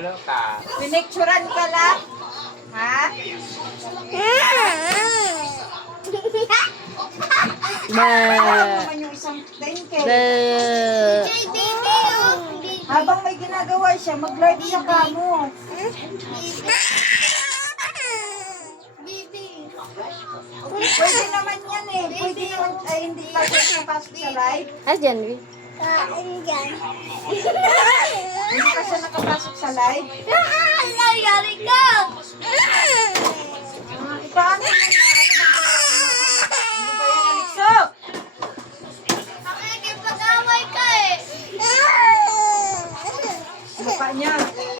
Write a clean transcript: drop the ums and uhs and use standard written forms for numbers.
Nanalo ka. Pinicturan ka lang? Ha? Ayaw naman yung isang 10K. Habang may ginagawa siya, mag-live siya ka mo. Pwede naman yan eh. Pwede naman, ay hindi pa siya napasok sa live. Asyan, Vi. Hindi pa siya nakapasok sa live. Nangyari ka! Paano mo na? Ano ba yan, Alexo? Nakikipag-away ka eh! Mukha niya.